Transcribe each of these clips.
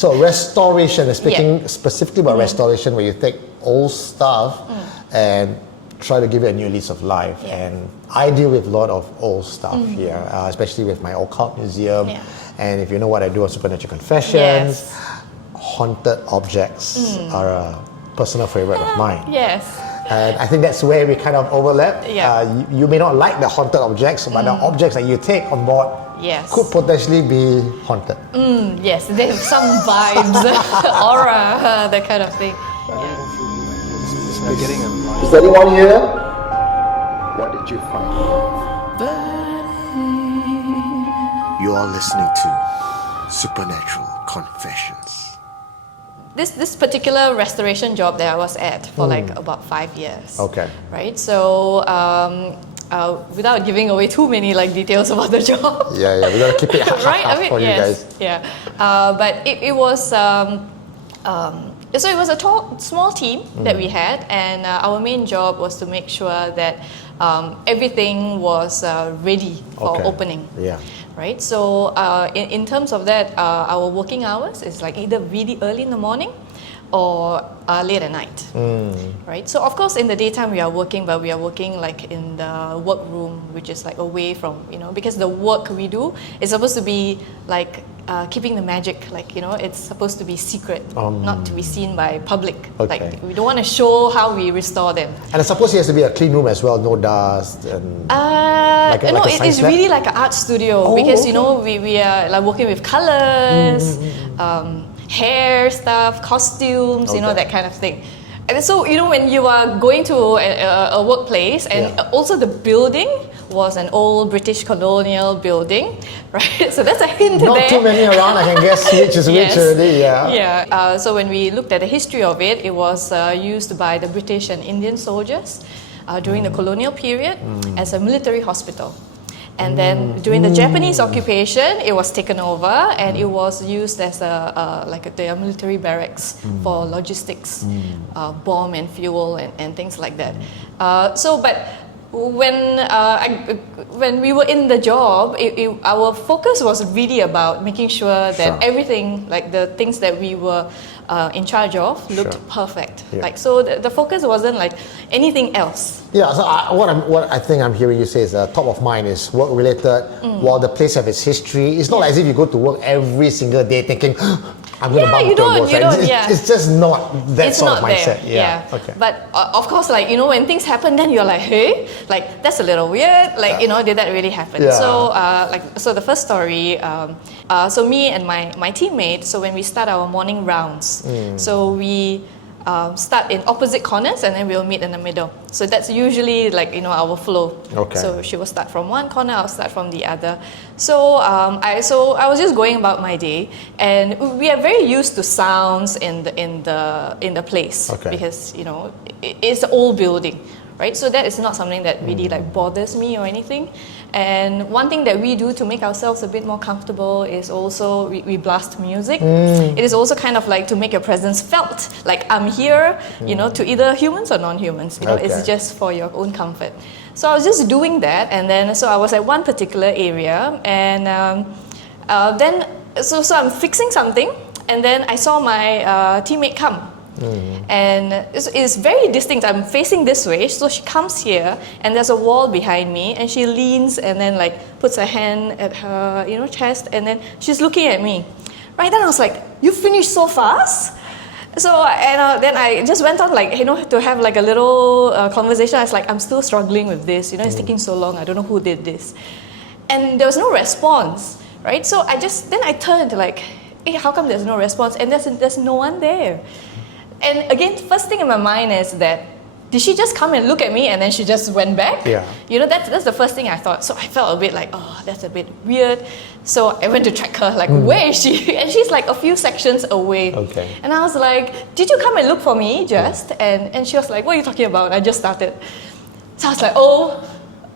So restoration, speaking specifically about restoration, where you take old stuff and try to give it a new lease of life. And I deal with a lot of old stuff here, especially with my occult museum. And if you know what I do on Supernatural Confessions, haunted objects are a personal favorite of mine. And I think that's where we kind of overlap. You may not like the haunted objects, but the objects that you take on board could potentially be haunted. Yes, they have some vibes, aura, that kind of thing. Is there anyone here? What did you find? You are listening to Supernatural Confessions. This particular restoration job that I was at for like about 5 years. Right, so without giving away too many like details about the job. We gotta keep it right? For you guys. But it was so it was a small team that we had, and our main job was to make sure that everything was ready for opening. Right, so in terms of that, our working hours is like either really early in the morning or late at night. Right, so of course in the daytime we are working, but we are working like in the workroom, which is like away from, because the work we do is supposed to be like keeping the magic, like, it's supposed to be secret, not to be seen by public. Like, we don't want to show how we restore them. And I suppose it has to be a clean room as well, no dust and... no, it is really like an art studio, because, we are like working with colors, hair stuff, costumes, that kind of thing. And so, when you are going to a workplace, and also the building was an old British colonial building, right? So that's a hint Not there. Not too many around, I can guess which is which already, So when we looked at the history of it, it was used by the British and Indian soldiers during the colonial period as a military hospital. And then during the Japanese occupation, it was taken over, and it was used as a military barracks for logistics, bomb and fuel and things like that. But when we were in the job, our focus was really about making sure that everything, like the things that we were in charge of, looked perfect. Like, so the focus wasn't like anything else. So what I think I'm hearing you say is top of mind is work related. While the place have its history, it's not as if you go to work every single day thinking, I'm going to bump into a ghost. It's just not that sort of mindset. But of course, like, when things happen, then you're like, hey, like, that's a little weird. Like, did that really happen? So the first story, so me and my teammate, so when we start our morning rounds, so we start in opposite corners, and then we'll meet in the middle. So that's usually like, our flow. So she will start from one corner, I'll start from the other. So I was just going about my day, and we are very used to sounds in the place, because it's an old building, right? So that is not something that really like bothers me or anything. And one thing that we do to make ourselves a bit more comfortable is also we blast music. It is also kind of like to make your presence felt, like I'm here, to either humans or non-humans. It's just for your own comfort. So I was just doing that, and then so I was at one particular area, and then I'm fixing something, and then I saw my teammate come. And it's very distinct. I'm facing this way, so she comes here, and there's a wall behind me, and she leans and then like puts her hand at her chest, and then she's looking at me. Right then I was like, you finished so fast? So then I just went on like to have like a little conversation. I was like, I'm still struggling with this. It's taking so long. I don't know who did this, and there was no response. Right, so I turned like, hey, how come there's no response? And there's no one there. And again, first thing in my mind is that, did she just come and look at me and then she just went back? That's the first thing I thought. So I felt a bit like, oh, that's a bit weird. So I went to track her, like, where is she? And she's like a few sections away. And I was like, did you come and look for me just? And she was like, what are you talking about? I just started. So I was like, oh,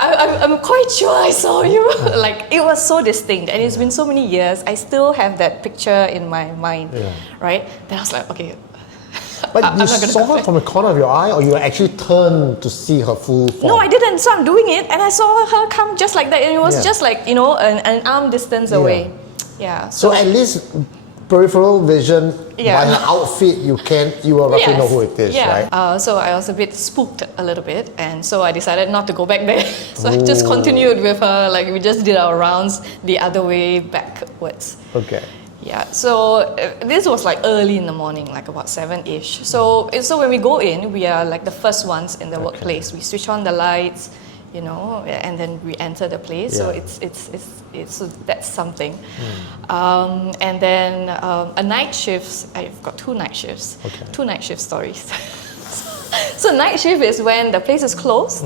I'm quite sure I saw you. Like, it was so distinct, and it's been so many years. I still have that picture in my mind, right? Then I was like, okay. But you saw her from the corner of your eye, or you actually turned to see her full form? No, I didn't. So I'm doing it, and I saw her come just like that, and it was just like, an arm distance away. So at least peripheral vision, Yeah. by her outfit, you will roughly know who it is, right? So I was a bit spooked a little bit, and so I decided not to go back there. So I just continued with her, like we just did our rounds the other way backwards. Okay. Yeah, so this was like early in the morning, like about 7-ish. So when we go in, we are like the first ones in the workplace. We switch on the lights, you know, and then we enter the place. So so that's something. And then a night shift. I've got 2 night shifts. Okay. 2 night shift stories. So night shift is when the place is closed,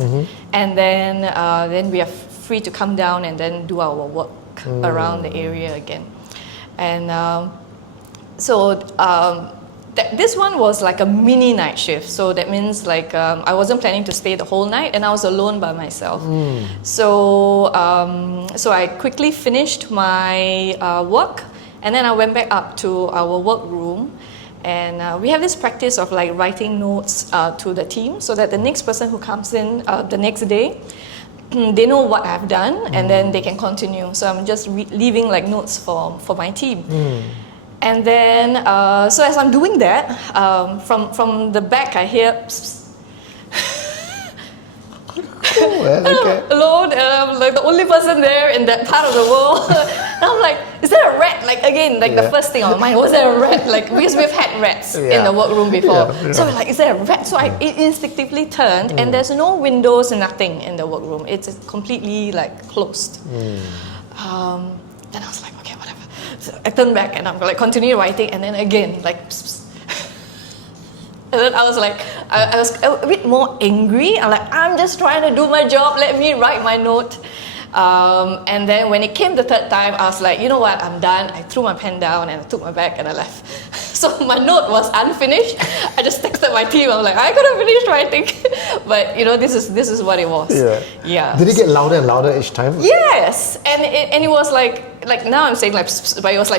and then we are free to come down and then do our work around the area again. And this one was like a mini night shift. So that means like I wasn't planning to stay the whole night, and I was alone by myself. So I quickly finished my work, and then I went back up to our workroom. And we have this practice of like writing notes to the team, so that the next person who comes in the next day, they know what I've done, and then they can continue. So I'm just leaving like notes for my team. And then, so as I'm doing that, from the back I hear psst, Cool, man. Okay. alone, and I'm like the only person there in that part of the world. And I'm like, is there a rat? Like again, like the first thing on my mind, was there a rat? Like because we've had rats in the workroom before. So we're like, is there a rat? So I instinctively turned, and there's no windows, nothing in the workroom. It's completely like closed. Then I was like, okay, whatever. So I turned back and I'm like, continue writing, and then again, like, psst, psst. And then I was like, I was a bit more angry. I'm like, I'm just trying to do my job, let me write my note. And then when it came the third time, I was like, you know what, I'm done. I threw my pen down and I took my bag and I left. So my note was unfinished. I just texted my team. I was like, I couldn't finish writing. But you know, this is what it was. Yeah. Did it get louder and louder each time? Yes, and it was like now I'm saying like, but it was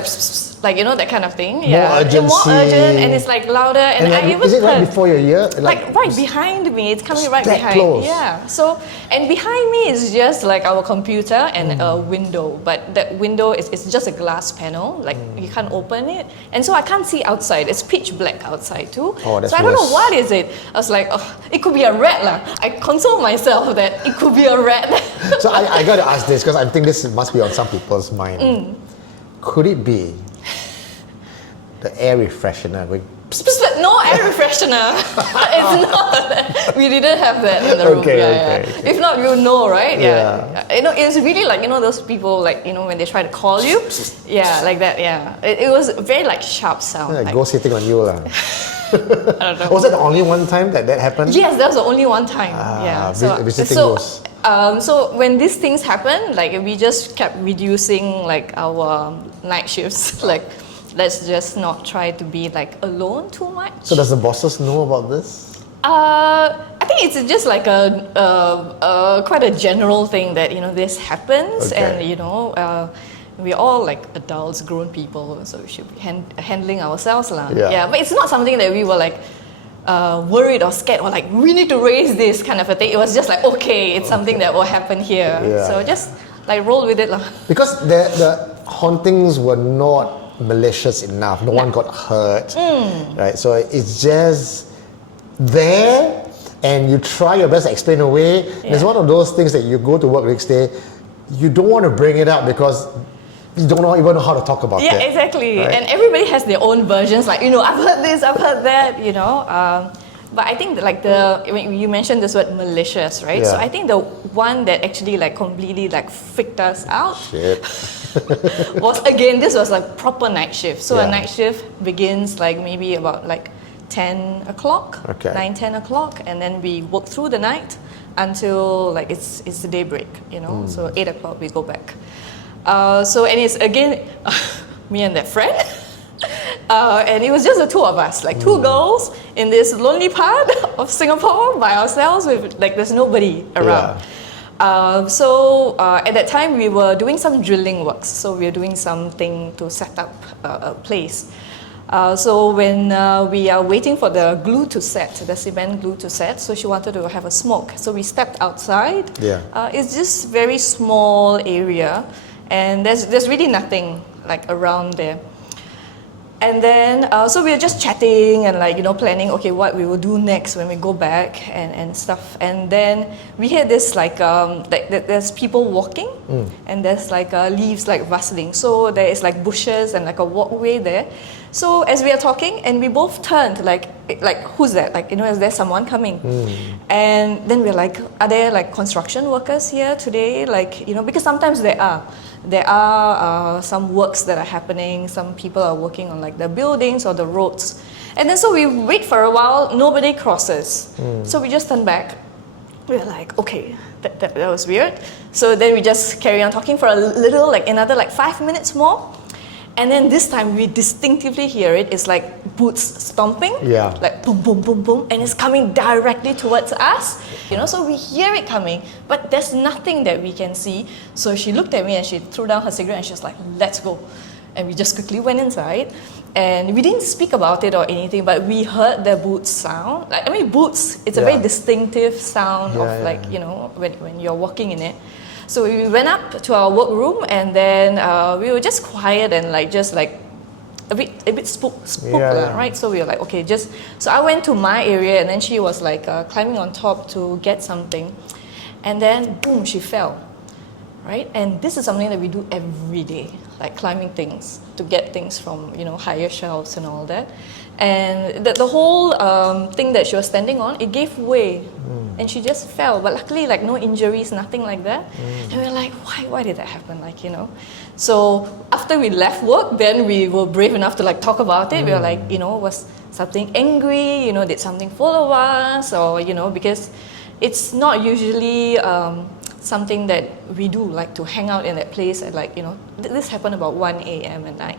like you know, that kind of thing. More urgency. More urgent, and it's like louder. And like, I even is it right before your ear? Like right behind me, it's coming right that behind. close. Yeah. So and behind me is just like our computer and a window, but that window is just a glass panel. Like you can't open it, and so I can't see outside. It's pitch black outside too. Oh, that's so I don't know worse. what is it. I was like, oh, it could be a rat lah. I console myself that it could be a rat. So I got to ask this because I think this must be on some people's mind. Could it be the air refreshener? No air refreshener. It's not. We didn't have that in the room. Okay. If not, you know, right? Yeah. You know, it's really like, you know, those people like, you know, when they try to call you. Yeah, like that. Yeah. It was very like sharp sound. Yeah, like, ghost hitting on you lah. I don't know. Was that the only one time that happened? Yes, that was the only one time. Yeah. Visiting ghosts. So when these things happen, like we just kept reducing like our night shifts. Like, let's just not try to be like alone too much. So does the bosses know about this? I think it's just like a quite a general thing that, you know, this happens, and you know, we're all like adults, grown people, so we should be handling ourselves lah. Yeah, but it's not something that we were like worried or scared or like we need to raise this kind of a thing. It was just like, okay, it's something that will happen here. So just like roll with it lah. Because the hauntings were not malicious enough. No one got hurt, right? So it's just there, and you try your best to explain away. It's one of those things that you go to work the next day, you don't want to bring it up because you don't even know how to talk about it. Yeah, exactly. Right? And everybody has their own versions. Like, you know, I've heard this, I've heard that. You know. But I think that, like when you mentioned this word malicious, right? So I think the one that actually like completely like freaked us out was, again, this was like proper night shift. So a night shift begins like maybe about like 10 o'clock, 9-10 o'clock, and then we work through the night until like it's the daybreak, you know. So 8 o'clock we go back. So and it's again me and that friend. And it was just the two of us, like two girls in this lonely part of Singapore by ourselves with like there's nobody around. So at that time we were doing some drilling works. So we were doing something to set up a place. So when we are waiting for the glue to set, the cement glue to set, so she wanted to have a smoke. So we stepped outside. It's just very small area, and there's really nothing like around there. And then, so we were just chatting and like, planning, okay, what we will do next when we go back and stuff. And then we hear this like there's people walking and there's like leaves like rustling. So there is like bushes and like a walkway there. So as we are talking and we both turned like who's that? Like, is there someone coming? And then we're like, are there like construction workers here today? Like, because sometimes there are. There are some works that are happening. Some people are working on like the buildings or the roads. And then so we wait for a while, nobody crosses. So we just turn back. We're like, okay, that was weird. So then we just carry on talking for a little, like another like 5 minutes more. And then this time we distinctively hear it. It's like boots stomping, like boom, boom, boom, boom, and it's coming directly towards us. So we hear it coming, but there's nothing that we can see. So she looked at me and she threw down her cigarette and she was like, let's go. And we just quickly went inside. And we didn't speak about it or anything, but we heard the boots sound. Like, boots, it's a very distinctive sound of like, when you're walking in it. So we went up to our workroom and then we were just quiet and like just like a bit spooked, right? So we were like, okay, so I went to my area and then she was like climbing on top to get something, and then boom, she fell, right? And this is something that we do every day, like climbing things to get things from higher shelves and all that. And the whole thing that she was standing on, it gave way. And she just fell, but luckily like no injuries, nothing like that. And we were like, why did that happen? Like, So after we left work, then we were brave enough to like talk about it. We were like, was something angry? Did something follow us? Or, because it's not usually something that we do, like to hang out in that place at like, this happened about 1 a.m. at night.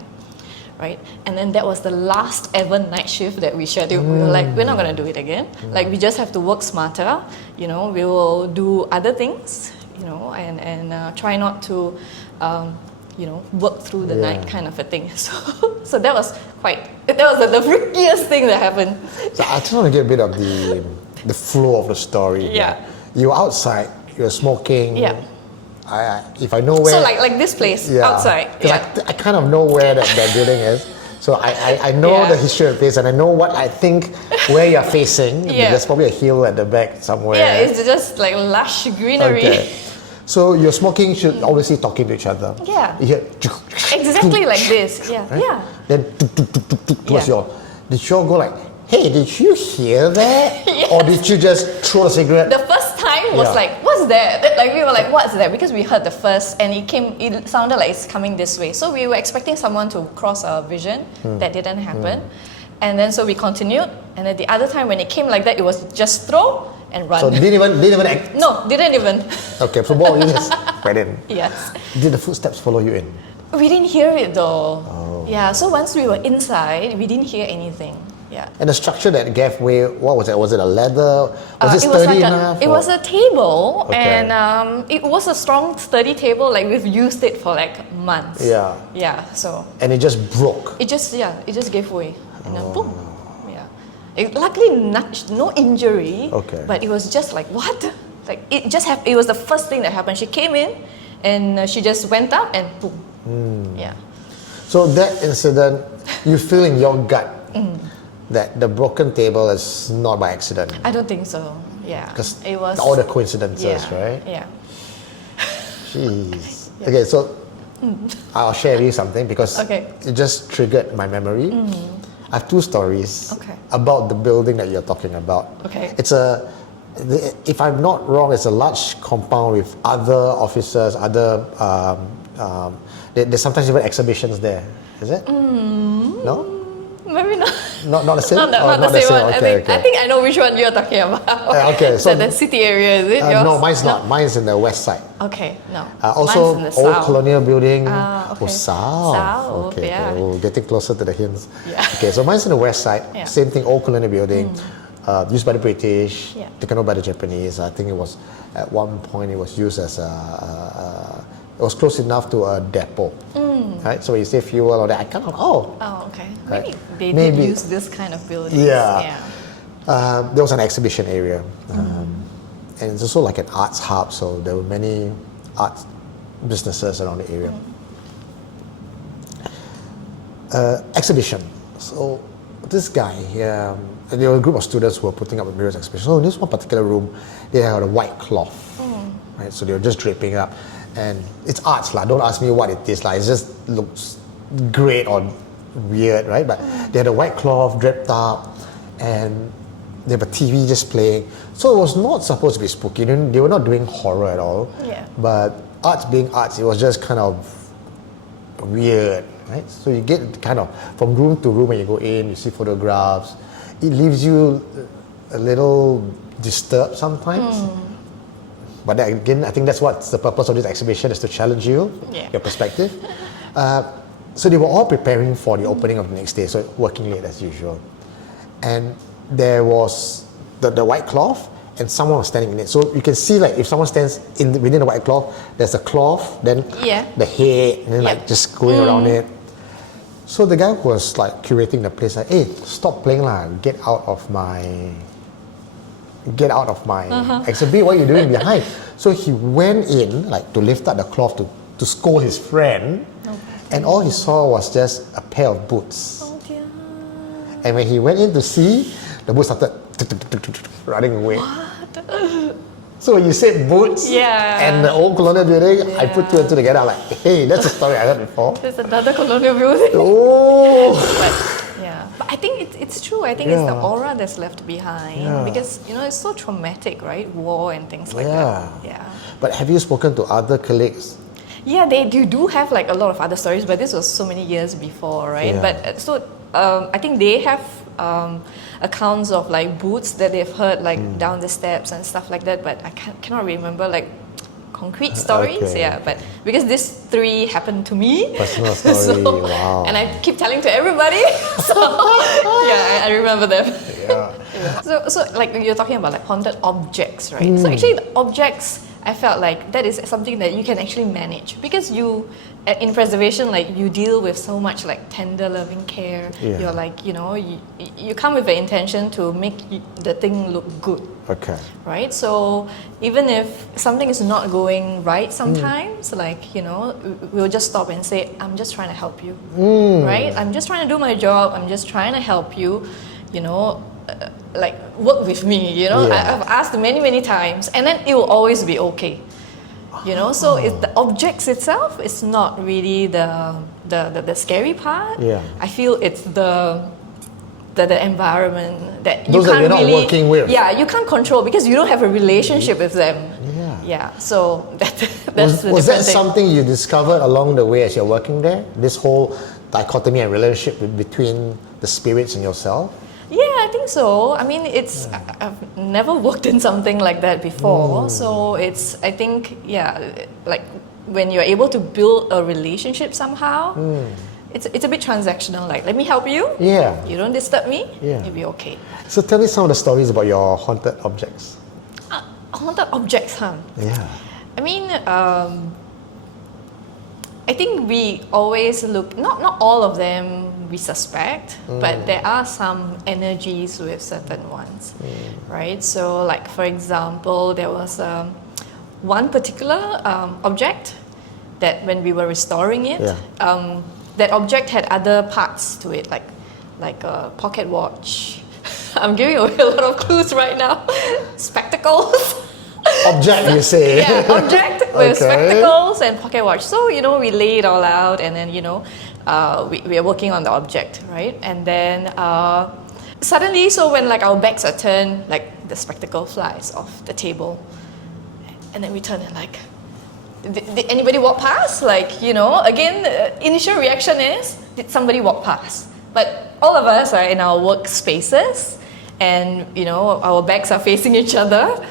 Right? And then that was the last ever night shift that we scheduled. We were like, we're not going to do it again. Like, we just have to work smarter. We will do other things, and try not to, work through the night kind of a thing. So that was the freakiest thing that happened. So I just want to get a bit of the flow of the story. Yeah. You're outside, you're smoking. Yeah. If I know where... So like this place, outside. Because I kind of know where that building is. So I know the history of the place and I know what I think where you're facing. There's probably a hill at the back somewhere. Yeah, it's just like lush greenery. Okay. So you're smoking, you should obviously talking to each other. Yeah. You hear... Exactly like this. Yeah. Right? Yeah. Then towards you all. Did you all go like, hey, did you hear that? Yes. Or did you just throw the cigarette? The first time was like, what's that? Like we were like, what's that? Because we heard the first and it sounded like it's coming this way. So we were expecting someone to cross our vision. That didn't happen. And then so we continued. And then the other time when it came like that, it was just throw and run. So didn't even act? No, didn't even. Okay, so what you just went in? Yes. Did the footsteps follow you in? We didn't hear it though. Oh. Yeah, so once we were inside, we didn't hear anything. Yeah. And the structure that gave way, what was it? Was it a leather? Was it sturdy enough? It was a table, Okay. and it was a strong, sturdy table. Like we've used it for like months. Yeah. Yeah. So. And it just broke. It just gave way, and then boom. Yeah. Luckily, no injury. Okay. But it was just like what? Like it just happened. It was the first thing that happened. She came in, and she just went up and boom. Yeah. So that incident, you feel in your gut that the broken table is not by accident. I don't think so. Yeah. Because it was all the coincidences, right? Yeah. Jeez. Okay, so I'll share with you something because it just triggered my memory. I have two stories about the building that you're talking about. Okay. It's if I'm not wrong, it's a large compound with other offices, there's sometimes even exhibitions there. Is it? No? Maybe not. Not the same? Not the same one. Okay, I think I know which one you're talking about. Okay, so the city area, is it yours? No, mine's not. Mine's in the west side. Okay, no. Also, mine's in the old south. colonial building. Okay. Oh, south. South, Okay, yeah. we're getting closer to the hints. Yeah. Okay, so mine's in the west side. Yeah. Same thing, old colonial building. Used by the British, Yeah. taken over by the Japanese. I think it was, at one point, it was used as it was close enough to a depot. Right? So when you say fuel or that, I kind of, Oh, okay. Right. Maybe they did use this kind of building. Yeah. There was an exhibition area. And it's also like an arts hub, so there were many arts businesses around the area. exhibition. So this guy, there were a group of students who were putting up a mirrors exhibition. So in this one particular room, they had a white cloth, right? So they were just draping up, and it's arts lah. Don't ask me what it is lah. It just looks great or weird, right? But they had a white cloth draped up, and they have a TV just playing. So it was not supposed to be spooky. They were not doing horror at all. Yeah. But arts being arts, it was just kind of weird, right? So you get kind of from room to room when you go in, you see photographs. It leaves you a little disturbed sometimes. But then again, I think that's what's the purpose of this exhibition, is to challenge you, your perspective. So they were all preparing for the opening of the next day, so working late as usual. And there was the white cloth, and someone was standing in it. So you can see, like, if someone stands within the white cloth, there's a cloth, then the head, and then like just going around it. So the guy was like curating the place, like, hey, stop playing lah, get out of my exhibit, what are you doing behind? So he went in, like, to lift up the cloth to scold his friend, and all he saw was just a pair of boots. Oh dear. And when he went in to see, the boots started running away. What? So when you said boots and the old colonial building, I put two and two together. I'm like, hey, that's a story I heard before. There's another colonial building. Oh. But I think it's true. I think it's the aura that's left behind because it's so traumatic, right? War and things like that. Yeah. But have you spoken to other colleagues? Yeah, they do have like a lot of other stories, but this was so many years before, right? Yeah. But so I think they have accounts of like boots that they've heard like down the steps and stuff like that. But I cannot remember like concrete stories. Yeah, but because these three happened to me, personal story. Wow. And I keep telling to everybody. So yeah, I remember them. Yeah. So like you're talking about like haunted objects, right? So actually the objects, I felt like that is something that you can actually manage because you, in preservation, like you deal with so much like tender loving care. You're like, you come with the intention to make the thing look good. Okay. Right? So even if something is not going right sometimes, like, we'll just stop and say, I'm just trying to help you. Right? I'm just trying to do my job. I'm just trying to help you, like work with me, I've asked many times, and then it will always be okay, So the objects itself is not really the scary part. I feel it's the environment that you those can't that you're not really working with. Yeah, you can't control because you don't have a relationship with them. So that's was that something you discovered along the way as you're working there? This whole dichotomy and relationship between the spirits and yourself? Yeah, I think so. I mean, I've never worked in something like that before. So I think, like when you're able to build a relationship somehow, it's a bit transactional. Like, let me help you. You don't disturb me. You'll be okay. So tell me some of the stories about your haunted objects. Haunted objects, huh? Yeah. I mean, I think we always look, not all of them we suspect, but there are some energies with certain ones, right? So like, for example, there was one particular object that when we were restoring it, that object had other parts to it, like a pocket watch. I'm giving away a lot of clues right now. Spectacles. Object, you say? Object with spectacles and pocket watch. So, we lay it all out and then, we are working on the object, right? And then suddenly, so when like our backs are turned, like the spectacle flies off the table. And then we turn and like, did anybody walk past? Like, again, the initial reaction is, did somebody walk past? But all of us are in our workspaces and, our backs are facing each other.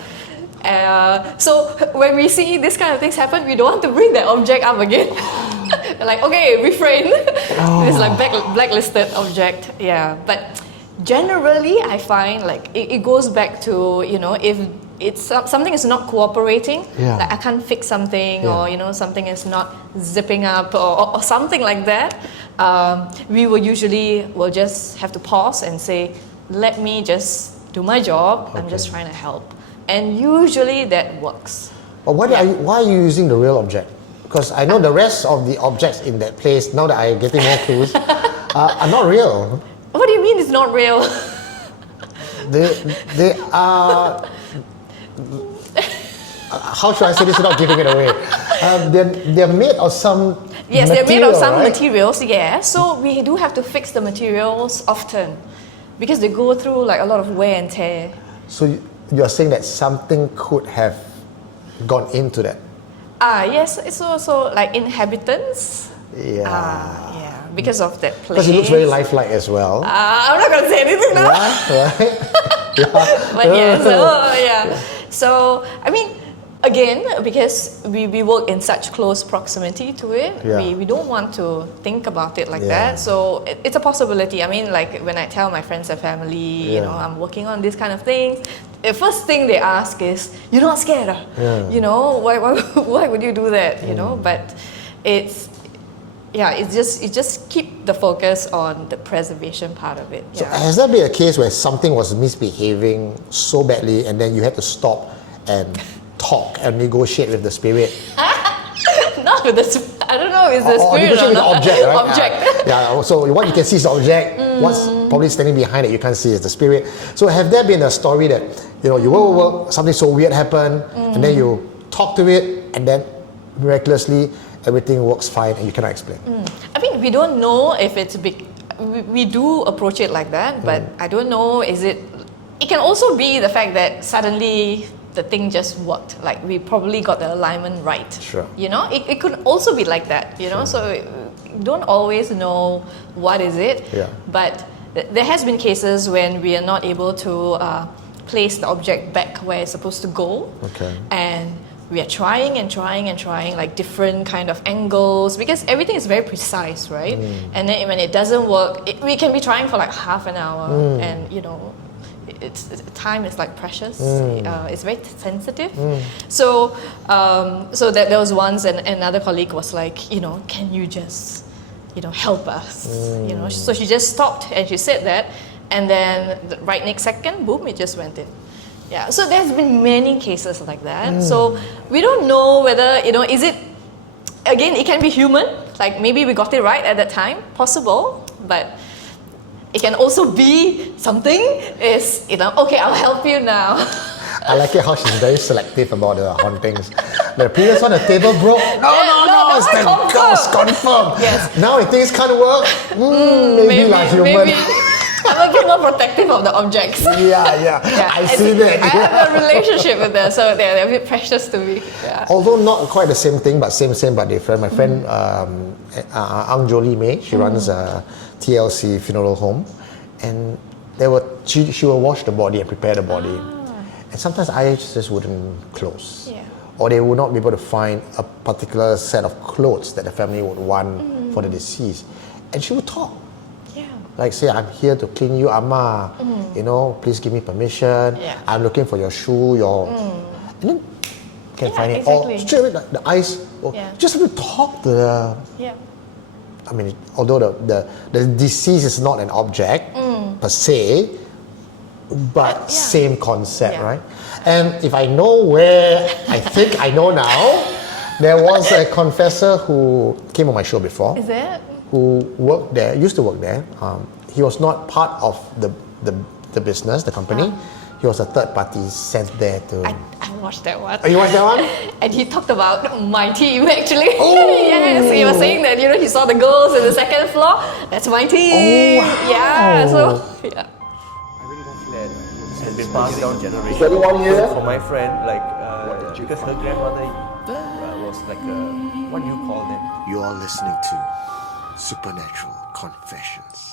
So when we see this kind of things happen, we don't want to bring that object up again. Like, okay, refrain. It's like blacklisted object. But generally I find like it goes back to, if it's something is not cooperating, like I can't fix something or something is not zipping up or something like that, we will just have to pause and say, let me just do my job. I'm just trying to help. And usually that works. But why are you using the real object? Because I know the rest of the objects in that place, now that I'm getting more clues, are not real. What do you mean it's not real? They are. How should I say this without giving it away? They're made of some. Yes, material, they're made of some right? materials, yeah. So we do have to fix the materials often because they go through like a lot of wear and tear. So you're saying that something could have gone into that? Yes, it's also like inhabitants. Yeah. Yeah, because of that place. Because it looks very lifelike as well. I'm not going to say anything now. Yeah, right? But yeah. So, I mean, again, because we work in such close proximity to it, we don't want to think about it like that. So it's a possibility. I mean, like when I tell my friends and family, you know, I'm working on this kind of things, the first thing they ask is, "You're not scared? You know, why would you do that? You know?" But it's just keep the focus on the preservation part of it. So has there been a case where something was misbehaving so badly and then you had to stop and talk and negotiate with the spirit? Not with the I don't know, is the spirit negotiate or with the not? object, right? Object. Yeah, so what you can see is the object. What's probably standing behind it you can't see is the spirit. So have there been a story that, you know, you work, something so weird happened, and then you talk to it, and then miraculously everything works fine and you cannot explain? I mean, we don't know if it's big. We do approach it like that, but I don't know, it can also be the fact that suddenly the thing just worked. Like we probably got the alignment right. Sure. You know, it could also be like that, you know, so you don't always know what is it. Yeah. But there has been cases when we are not able to place the object back where it's supposed to go. Okay. And we are trying and trying and trying, like different kind of angles, because everything is very precise, right? And then when it doesn't work, we can be trying for like half an hour, and you know, time is like precious. It's very sensitive. So that there was once, and another colleague was like, you know, can you just, you know, help us? You know, so she just stopped and she said that, and then the right next second, boom, it just went in. Yeah, so there's been many cases like that. So we don't know whether, you know, is it, again, it can be human, like maybe we got it right at that time, possible, but it can also be something is, you know, okay, I'll help you now. I like it how she's very selective about the hauntings. The previous one, the table broke. No, it's the ghost, confirmed. Yes. Now if things can't work, maybe like human. Maybe. I'm a bit more protective of the objects. Yeah. I see that. I have a relationship with them, so they're a bit precious to me. Yeah. Although not quite the same thing, but same but different. My friend Ang Jolie May, she runs a TLC funeral home, and she will wash the body and prepare the body, and sometimes eyes just wouldn't close, or they would not be able to find a particular set of clothes that the family would want for the deceased, and she would talk. Like say, I'm here to clean you, Amma. You know, please give me permission. I'm looking for your shoe, and then can find it all straight away. The eyes, just have to talk to the. I mean, although the deceased is not an object per se, but same concept, right? And if I know where I think I know now, there was a confessor who came on my show before. Is it? Who worked there, used to work there. He was not part of the business, the company. He was a third party sent there to. I watched that one. Oh, you watched that one? And he talked about my team actually. Oh. Yes, he was saying that, you know, he saw the girls in the second floor. That's my team. Oh, wow. Yeah. So I really don't feel that has been passed down generation. Is anyone here? For my friend, like because her grandmother was like what do you call them? You are listening to Supernatural Confessions.